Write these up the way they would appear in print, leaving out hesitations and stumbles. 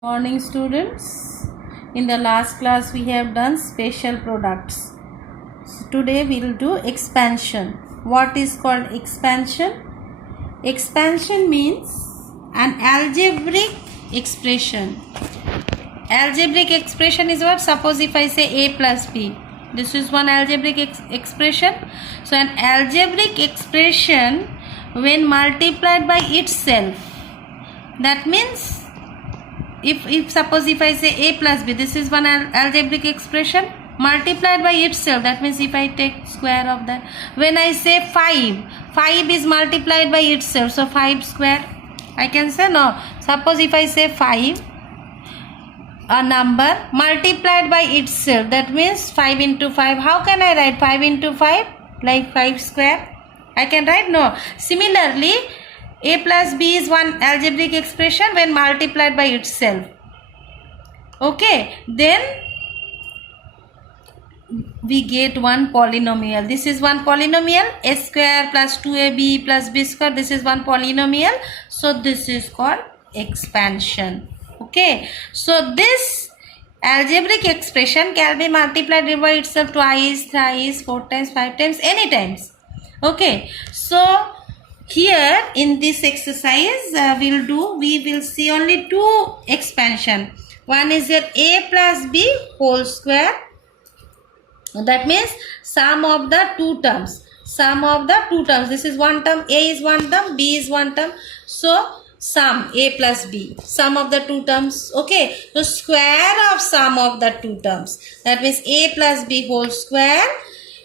Morning students. In the last class we have done special products. So today we will do expansion. What is called expansion? Expansion means an algebraic expression. Algebraic expression is what? Suppose if I say a plus b. This is one algebraic expression. So an algebraic expression when multiplied by itself. That means if suppose if I say a plus b, this is one algebraic expression multiplied by itself. That means if I take square of that, when I say 5 is multiplied by itself, so 5 square I can say. No, suppose if I say 5, a number multiplied by itself, that means 5 into 5. How can I write 5 into 5? Like 5 square I can write? No. Similarly, a plus b is one algebraic expression when multiplied by itself. Okay, then we get one polynomial. This is one polynomial, a square plus 2ab plus b square. This is one polynomial. So this is called expansion. Okay, so this algebraic expression can be multiplied by itself twice, thrice, 4 times, 5 times, any times. Okay, so here in this exercise we will see only two expansion. One is your a plus b whole square. That means sum of the two terms. Sum of the two terms. This is one term. A is one term. B is one term. So sum a plus b. Sum of the two terms. Okay. So square of sum of the two terms. That means a plus b whole square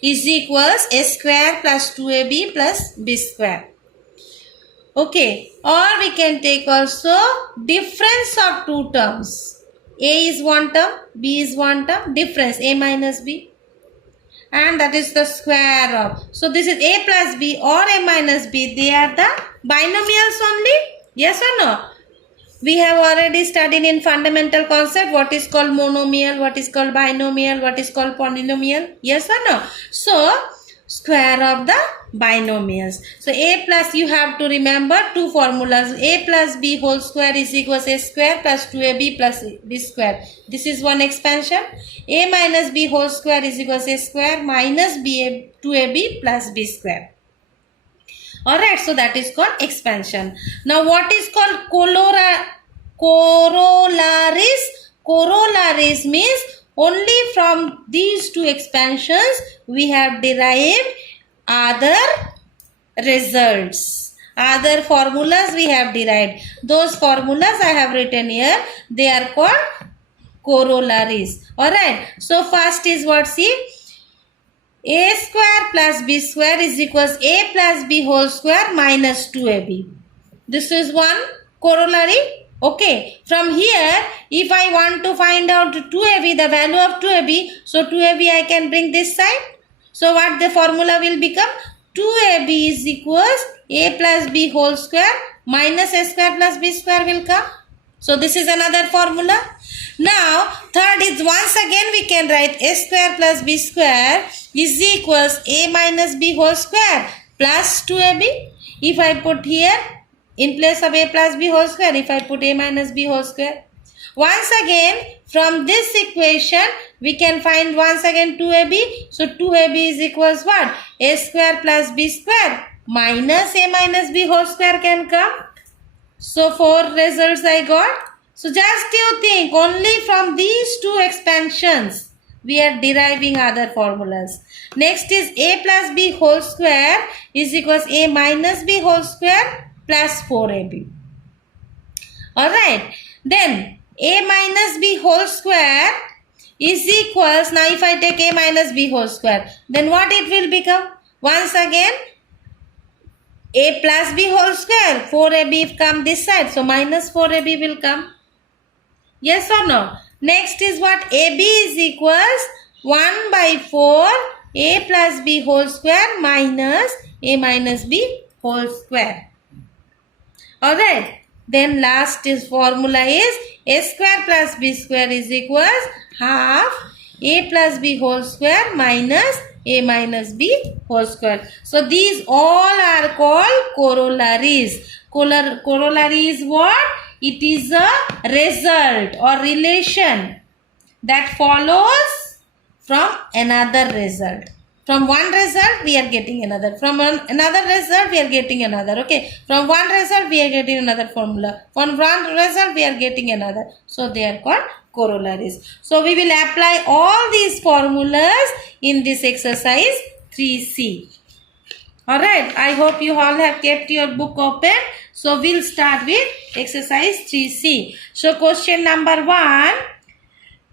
is equals a square plus 2ab plus b square. Okay, or we can take also difference of two terms. A is one term, B is one term, difference A minus B, and that is the square of. So this is A plus B or A minus B. They are the binomials only. Yes or no? We have already studied in fundamental concept what is called monomial, what is called binomial, what is called polynomial. Yes or no? So square of the binomials. So a plus, you have to remember two formulas. A plus b whole square is equals a square plus 2ab plus b square. This is one expansion. A minus b whole square is equals a square minus 2ab plus b square. Alright, so that is called expansion. Now what is called corollaries? Corollaries means only from these two expansions we have derived other results. Other formulas we have derived. Those formulas I have written here. They are called corollaries. Alright. So first is what? See. A square plus b square is equals a plus b whole square minus 2ab. This is one corollary. Okay, from here, if I want to find out 2ab, the value of 2ab, so 2ab I can bring this side. So what the formula will become? 2ab is equals a plus b whole square minus a square plus b square will come. So this is another formula. Now, third is once again we can write a square plus b square is equals a minus b whole square plus 2ab. If I put here, in place of a plus b whole square, if I put a minus b whole square. Once again, from this equation, we can find once again 2ab. So 2ab is equals what? A square plus b square minus a minus b whole square can come. So 4 results I got. So just you think, only from these two expansions, we are deriving other formulas. Next is a plus b whole square is equals a minus b whole square plus 4ab. Alright. Then a minus b whole square is equals, now if I take a minus b whole square, then what it will become? Once again, a plus b whole square, 4ab come this side, so minus 4ab will come. Yes or no? Next is what? ab is equals 1 by 4 a plus b whole square minus a minus b whole square. Alright. Then last is formula is a square plus b square is equals half a plus b whole square minus a minus b whole square. So these all are called corollaries. Corollary is what? It is a result or relation that follows from another result. From one result we are getting another. From another result we are getting another. Okay. From one result we are getting another formula. From one result we are getting another. So they are called corollaries. So we will apply all these formulas in this exercise 3C. Alright. I hope you all have kept your book open. So we'll start with exercise 3C. So question number 1.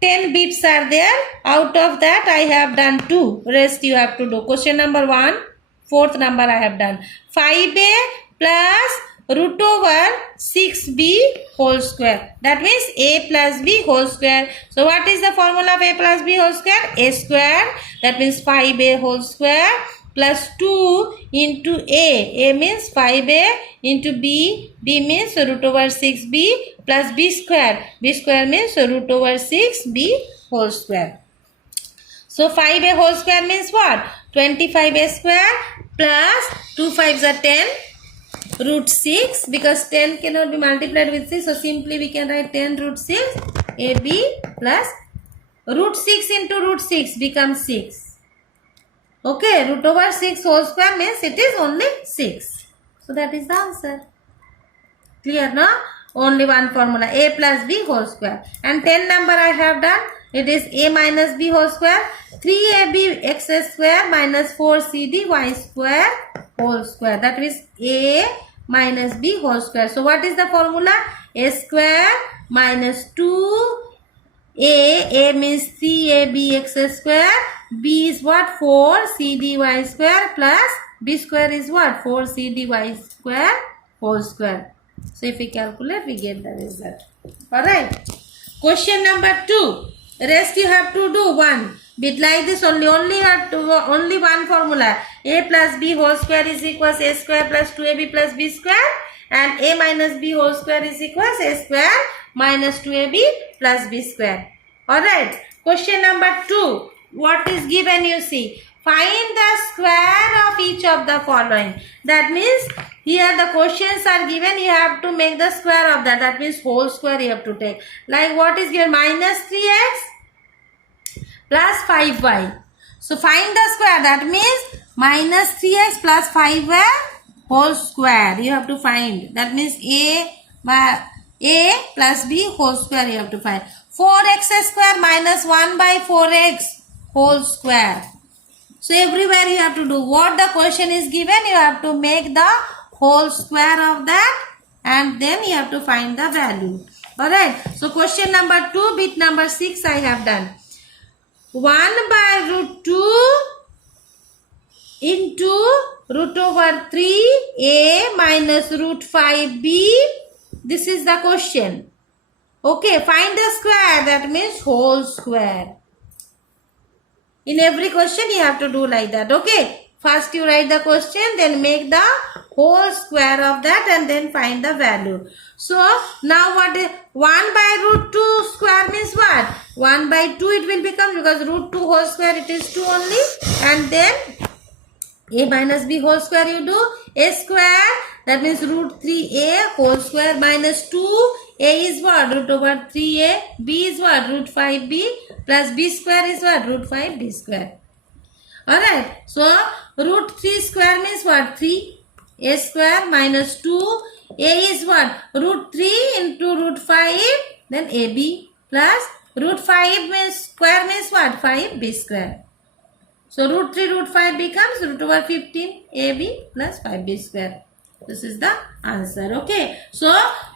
10 bits are there. Out of that I have done 2. Rest you have to do. Question number 1. Fourth number I have done. 5a plus root over 6b whole square. That means a plus b whole square. So what is the formula of a plus b whole square? A square. That means 5a whole square plus 2 into a. A means 5a into b. B means root over 6b plus b square. B square means root over 6b whole square. So 5a whole square means what? 25a square plus 2 5s are 10 root 6, because 10 cannot be multiplied with 6. So simply we can write 10 root 6 ab plus root 6 into root 6 becomes 6. Okay, root over 6 whole square means it is only 6. So that is the answer. Clear, no? Only one formula, a plus b whole square. And 10 number I have done. It is a minus b whole square. 3ab x square minus 4cd y square whole square. That is a minus b whole square. So what is the formula? A square minus 2a means 3ab x square. B is what? 4cdy square plus b square is what? 4cdy square whole square. So if we calculate, we get the result. Alright. Question number 2. Rest you have to do 1. Bit like this only one formula. A plus b whole square is equals a square plus 2ab plus b square. And a minus b whole square is equals a square minus 2ab plus b square. Alright. Question number 2. What is given, you see? Find the square of each of the following. That means here the questions are given. You have to make the square of that. That means whole square you have to take. Like what is given? Minus 3x plus 5y. So find the square. That means minus 3x plus 5y whole square. You have to find. That means a plus b whole square you have to find. 4x square minus 1 by 4x whole square. So everywhere you have to do what the question is given. You have to make the whole square of that and then you have to find the value. Alright. So question number 2, bit number 6 I have done. 1 by root 2 into root over 3a minus root 5b. This is the question. Okay. Find the square. That means whole square. In every question you have to do like that. Okay. First you write the question, then make the whole square of that and then find the value. So now what is 1 by root 2 square means what? 1 by 2 it will become, because root 2 whole square it is 2 only. And then a minus b whole square you do. A square, that means root 3a whole square minus 2. A is what? Root over 3a. B is what? Root 5b plus b square is what? Root 5b square. Alright. So root 3 square means what? 3. A square minus 2. A is what? Root 3 into root 5. Then ab plus root 5 means square means what? 5b square. So root 3 root 5 becomes root over 15 ab plus 5b square. This is the answer. Okay. So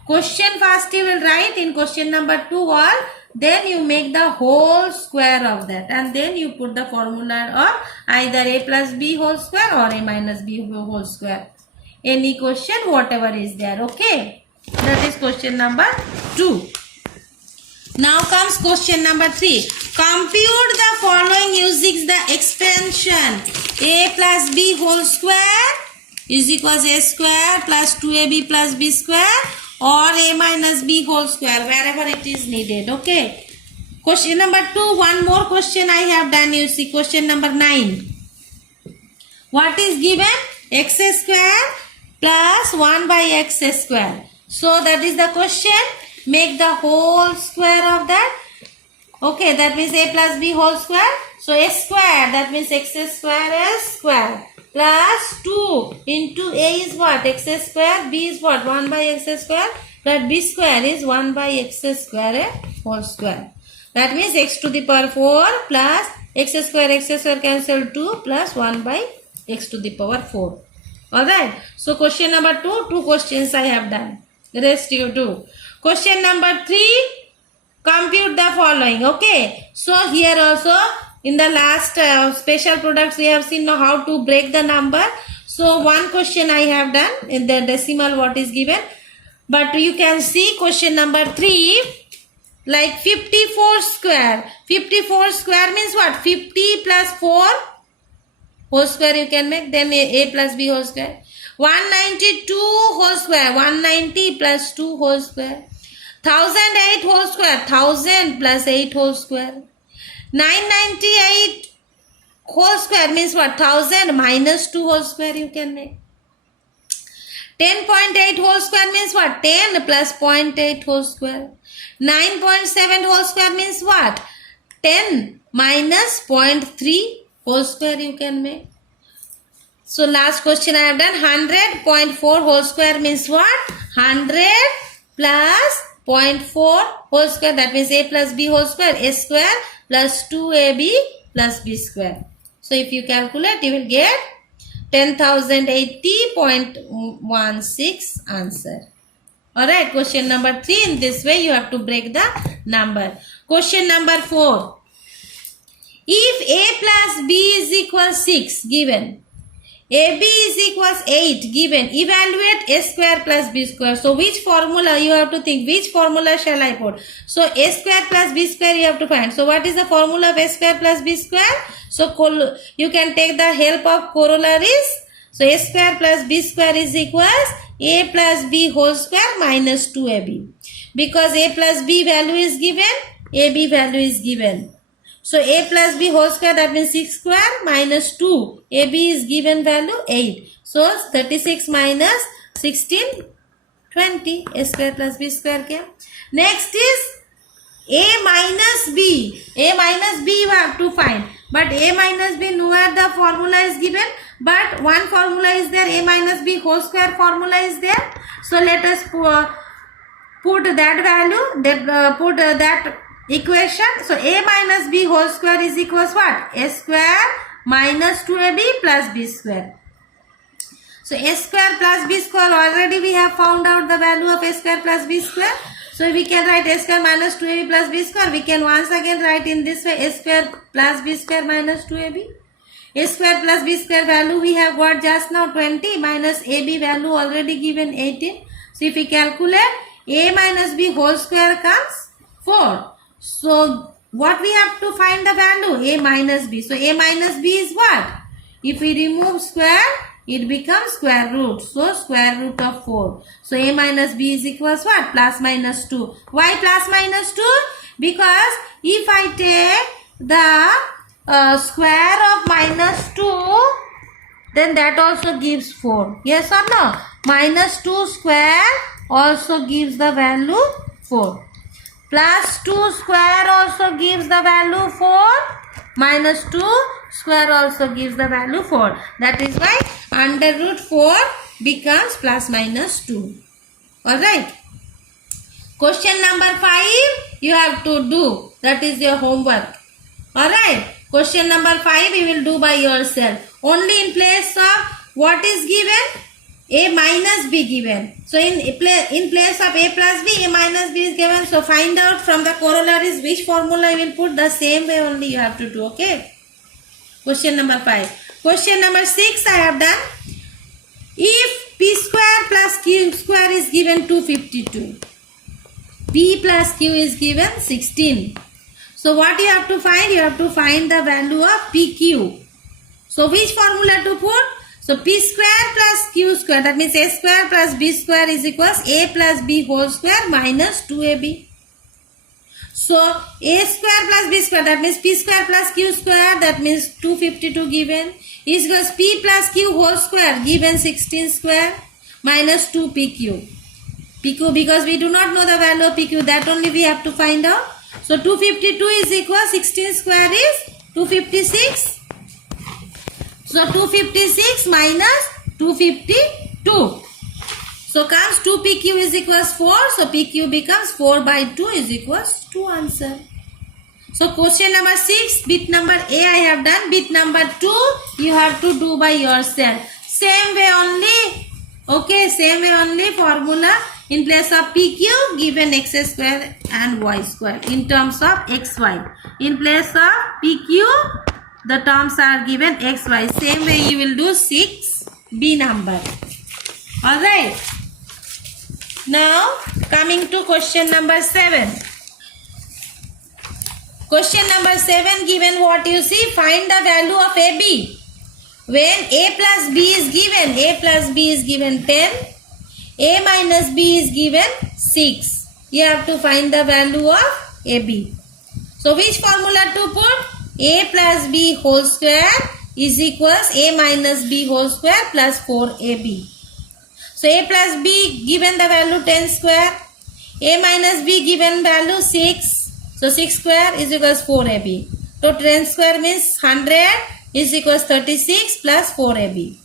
question first you will write in question number 2 all. Then you make the whole square of that. And then you put the formula of either a plus b whole square or a minus b whole square. Any question, whatever is there. Okay. That is question number 2. Now comes question number 3. Compute the following using the expansion a plus b whole square is equals a square plus 2ab plus b square or a minus b whole square, wherever it is needed. Okay. Question number 2. One more question I have done. You see question number 9. What is given? X square plus 1 by x square. So that is the question. Make the whole square of that. Okay, that means a plus b whole square. So a square, that means x square is square. Plus 2 into a is what? X square. B is what? 1 by x square. But b square is 1 by x square whole square. That means x to the power 4 plus x square cancel 2 plus 1 by x to the power 4. Alright. So question number 2, 2 questions I have done. Rest you do. Question number 3, compute the following. Okay. So here also in the last special products we have seen how to break the number. So one question I have done in the decimal what is given. But you can see question number 3 like 54 square. 54 square means what? 50 plus 4 whole square you can make. Then a plus b whole square. 192 whole square. 190 plus 2 whole square. 1008 whole square. 1000 plus 8 whole square. 998 whole square means what? 1000 minus 2 whole square you can make. 10.8 whole square means what? 10 plus 0.8 whole square. 9.7 whole square means what? 10 minus 0.3 whole square you can make. So last question I have done 100.4 whole square means what? 100 plus 0.4 whole square, that means a plus b whole square, a square plus 2ab plus b square. So if you calculate you will get 10,080.16 answer. Alright, question number 3, in this way you have to break the number. Question number 4. If a plus b is equal 6 given, ab is equals 8 given, evaluate a square plus b square. So which formula you have to think, which formula shall I put? So a square plus b square you have to find. So what is the formula of a square plus b square? So you can take the help of corollaries. So a square plus b square is equals a plus b whole square minus 2ab. Because a plus b value is given, ab value is given. So a plus b whole square, that means 6 square minus 2. ab is given value 8. So 36 minus 16, 20. A square plus b square kya? Next is a minus b. A minus b you have to find. But a minus b nowhere the formula is given. But one formula is there. A minus b whole square formula is there. So let us put that value. Put that equation. So a minus b whole square is equals what? A square minus 2ab plus b square. So a square plus b square, already we have found out the value of a square plus b square. So we can write a square minus 2ab plus b square. We can once again write in this way a square plus b square minus 2ab. A square plus b square value we have got just now 20 minus ab value already given 18. So if we calculate, a minus b whole square comes 4. So what we have to find the value? A minus b. So a minus b is what? If we remove square, it becomes square root. So square root of 4. So a minus b is equals what? Plus minus 2. Why plus minus 2? Because if I take the square of minus 2, then that also gives 4. Yes or no? Minus 2 square also gives the value 4. Plus 2 square also gives the value 4. Minus 2 square also gives the value 4. That is why under root 4 becomes plus minus 2. Alright. Question number 5 you have to do. That is your homework. Alright. Question number 5 you will do by yourself. Only in place of what is given? A minus b given. So in place of a plus b, a minus b is given. So find out from the corollaries which formula you will put. The same way only you have to do. Okay. Question number 5. Question number 6 I have done. If p square plus q square is given 252. P plus q is given 16. So what you have to find? You have to find the value of PQ. So which formula to put? So P square plus Q square, that means A square plus B square is equals A plus B whole square minus 2AB. So A square plus B square, that means P square plus Q square, that means 252 given, is equals P plus Q whole square given 16 square minus 2PQ. PQ, because we do not know the value of PQ, that only we have to find out. So 252 is equal 16 square is 256. So 256 minus 252. So comes 2 PQ is equals 4. So PQ becomes 4 by 2 is equals 2 answer. So question number 6, bit number A I have done. Bit number 2 you have to do by yourself. Same way only. Okay, same way only formula. In place of PQ, given x square and y square in terms of xy. In place of PQ, the terms are given xy. Same way you will do 6B number. Alright. Now, coming to question number 7. Question number 7, given what you see, find the value of AB. When A plus B is given, A plus B is given 10, A minus B is given 6. You have to find the value of AB. So which formula to put? A plus B whole square is equals A minus B whole square plus 4AB. So A plus B given the value 10 square, A minus B given value 6. So 6 square is equals 4AB. So 10 square means 100 is equals 36 plus 4AB.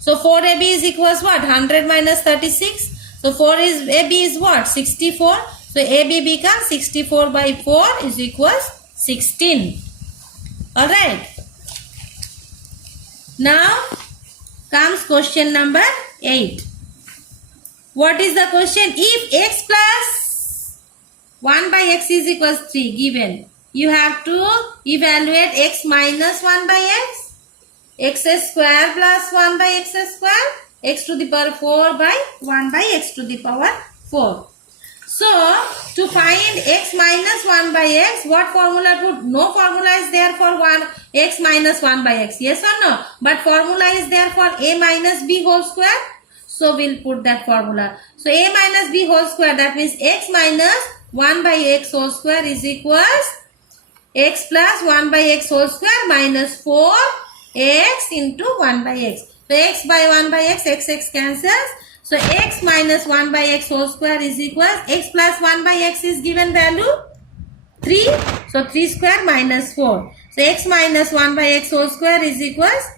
So 4AB is equals what? 100 minus 36. So 4 is AB is what? 64. So AB becomes 64 by 4 is equals 16. Alright. Now comes question number 8. What is the question? If x plus 1 by x is equals 3 given, you have to evaluate x minus 1 by x square plus 1 by x square, x to the power 4 by 1 by x to the power 4. So, to find x minus 1 by x, what formula put? No formula is there for x minus 1 by x. Yes or no? But formula is there for a minus b whole square. So, we'll put that formula. So, a minus b whole square, that means x minus 1 by x whole square is equals x plus 1 by x whole square minus 4x into 1 by x. So, x by 1 by x cancels. So, x minus 1 by x whole square is equals x plus 1 by x is given value 3. So, 3 square minus 4. So, x minus 1 by x whole square is equals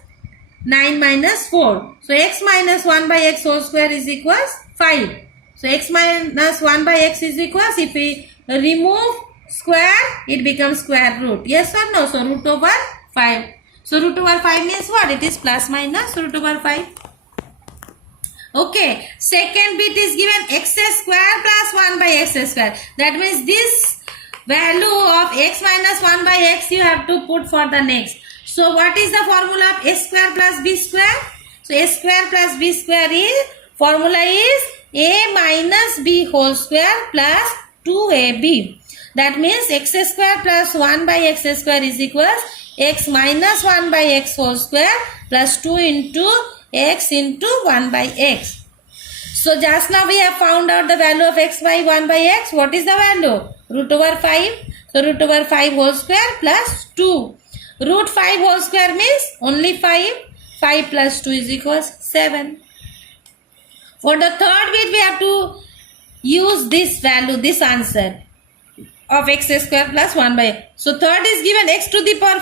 9 minus 4. So, x minus 1 by x whole square is equals 5. So, x minus 1 by x is equals, if we remove square, it becomes square root. Yes or no? So, root over 5. So, root over 5 means what? It is plus minus root over 5. Okay. Second bit is given x square plus 1 by x square. That means this value of x minus 1 by x you have to put for the next. So, what is the formula of a square plus b square? So, a square plus b square is, formula is a minus b whole square plus 2ab. That means x square plus 1 by x square is equals x minus 1 by x whole square plus 2 into x into 1 by x. So just now we have found out the value of x by 1 by x. What is the value? Root over 5. So root over 5 whole square plus 2. Root 5 whole square means only 5. 5 plus 2 is equals 7. For the third bit, we have to use this value, this answer of x square plus 1 by x. So, third is given x to the power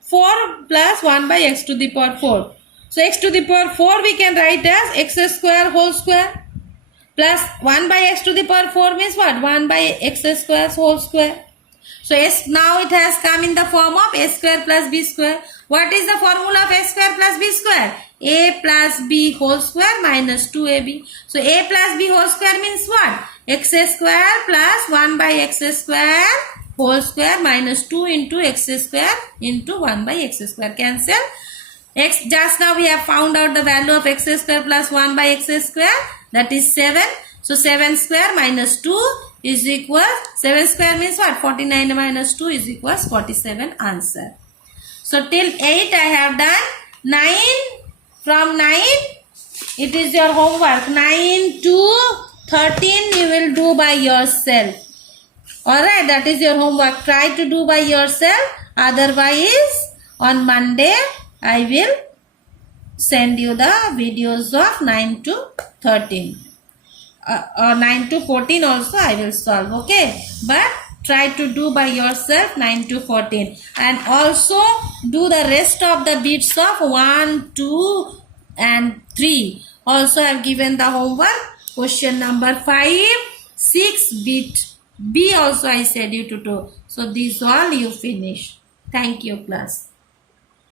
4 plus 1 by x to the power 4. So, x to the power 4 we can write as x square whole square plus 1 by x to the power 4 means what? 1 by x square whole square. So, now it has come in the form of a square plus b square. What is the formula of a square plus b square? A plus b whole square minus 2ab. So, a plus b whole square means what? X square plus 1 by x square whole square minus 2 into x square into 1 by x square. Cancel. X, just now we have found out the value of x square plus 1 by x square, that is 7. So, 7 square minus 2 is equal, 7 square means what? 49 minus 2 is equals 47 answer. So, till 8 I have done. 9, from 9 it is your homework. 9 to 13 you will do by yourself. Alright, that is your homework. Try to do by yourself. Otherwise, on Monday I will send you the videos of 9 to 13. 9 to 14 also I will solve. Okay, but try to do by yourself 9 to 14, and also do the rest of the bits of 1, 2 and 3. Also I have given the homework. Question number 5, 6 bit B also I said you to do. So these all you finish. Thank you class.